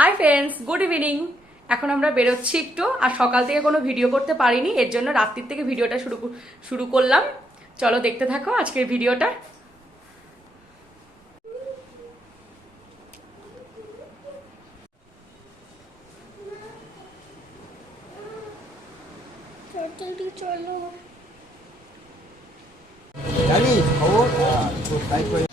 Hi friends, good evening. এখন আমরা বেরোচ্ছি একটু, আর সকাল থেকে কোনো ভিডিও করতে পারিনি, এর জন্য রাত্রির থেকে ভিডিওটা শুরু করলাম। চলো দেখতে থাকো আজকের ভিডিওটা। চলো জানিস খবর তাই করে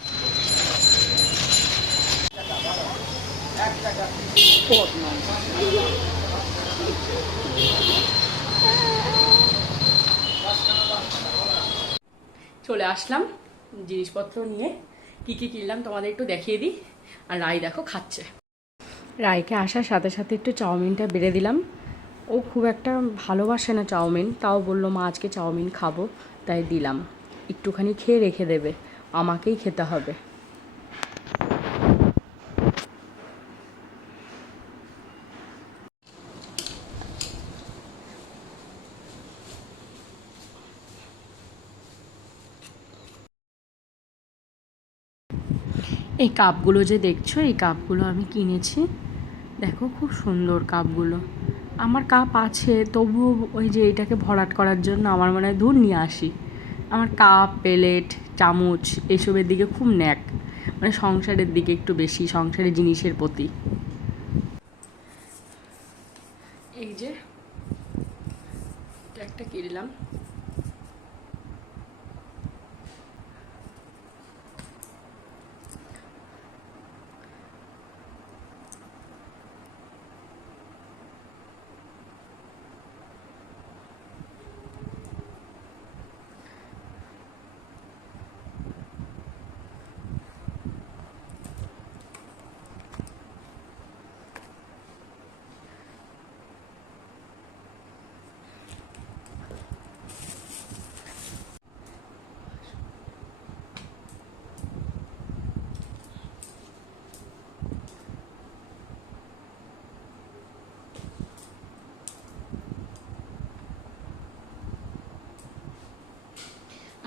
চলে আসলাম জিনিসপত্র নিয়ে। কি কি কিনলাম তোমাদের একটু দেখিয়ে দিই। আর রাই দেখো খাচ্ছে। রাইকে আসার সাথে সাথে একটু চাউমিনটা বেড়ে দিলাম। ও খুব একটা ভালোবাসে না চাউমিন, তাও বললো মা আজকে চাউমিন খাবো, তাই দিলাম। একটুখানি খেয়ে রেখে দেবে, আমাকেই খেতে হবে। এই কাপগুলো যে দেখছো, এই কাপগুলো আমি কিনেছি। দেখো খুব সুন্দর কাপগুলো। আমার কাপ আছে, তবুও ওই যে এটাকে ভরাট করার জন্য আমার মনে হয় দূর নিয়ে আসি। আমার কাপ, প্লেট, চামচ এসবের দিকে খুব ন্যাক, মানে সংসারের দিকে একটু বেশি, সংসারের জিনিসের প্রতি। এই যে এটা একটা কিনলাম।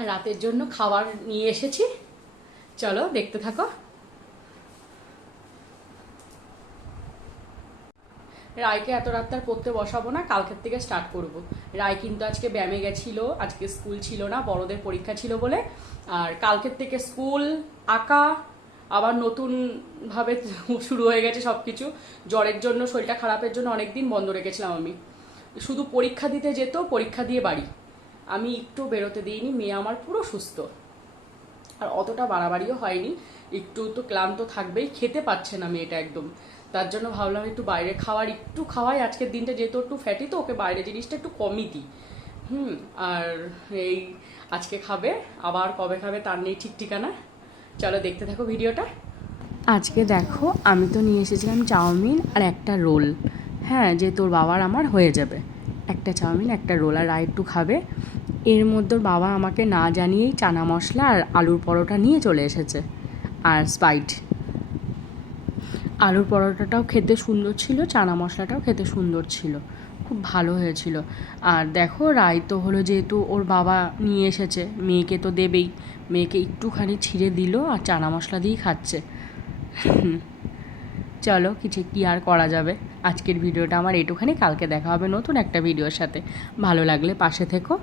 আর রাতের জন্য খাবার নিয়ে এসেছি, চলো দেখতে থাকো। রায়কে এত রাত আর পড়তে বসাবো না, কালকের থেকে স্টার্ট করব। রায় কিন্তু আজকে ব্যায়ামে গেছিলো, আজকে স্কুল ছিল না, বড়দের পরীক্ষা ছিল বলে। আর কালকের থেকে স্কুল, আঁকা, আবার নতুনভাবে শুরু হয়ে গেছে সব কিছু। জ্বরের জন্য, শরীরটা খারাপের জন্য অনেকদিন বন্ধ রেখেছিলাম আমি। শুধু পরীক্ষা দিতে যেত, পরীক্ষা দিয়ে বাড়ি। আমি একটু বেরোতে দিইনি, মেয়ে আমার পুরো সুস্থ। আর অতটা বাড়াবাড়িও হয়নি, একটু তো ক্লান্ত থাকবেই, খেতে পারছে না মেয়েটা একদম। তার জন্য ভাবলাম একটু বাইরে একটু খাওয়াই আজকের দিনটা, যেহেতু একটু ফ্যাটি, তো ওকে বাইরে জিনিসটা একটু কমই দিই। আর এই আজকে খাবে, আবার কবে খাবে তার নেই ঠিক ঠিকানা। চলো দেখতে থাকো ভিডিওটা। আজকে দেখো, আমি তো নিয়ে এসেছিলাম চাউমিন আর একটা রোল। হ্যাঁ, যে তোর বাবার আমার হয়ে যাবে। একটা চাউমিন, একটা রোল, আর একটু খাবে। এর মধ্যে বাবা আমাকে না জানিয়েই চানা মশলা আর আলুর পরোটা নিয়ে চলে এসেছে, আর স্প্রাইট। আলুর পরোটাটাও খেতে সুন্দর ছিল, চানা মশলাটাও খেতে সুন্দর ছিল, খুব ভালো হয়েছিল। আর দেখো, রায় তো হলো, যেহেতু ওর বাবা নিয়ে এসেছে, মেয়েকে তো দেবেই, মেয়েকে একটুখানি ছিঁড়ে দিল আর চানা মশলা দিয়েই খাচ্ছে। চলো, কি আর করা যাবে। আজকের ভিডিওটা আমার এটুখানি, কালকে দেখা হবে নতুন একটা ভিডিওর সাথে। ভালো লাগলে পাশে থেকো।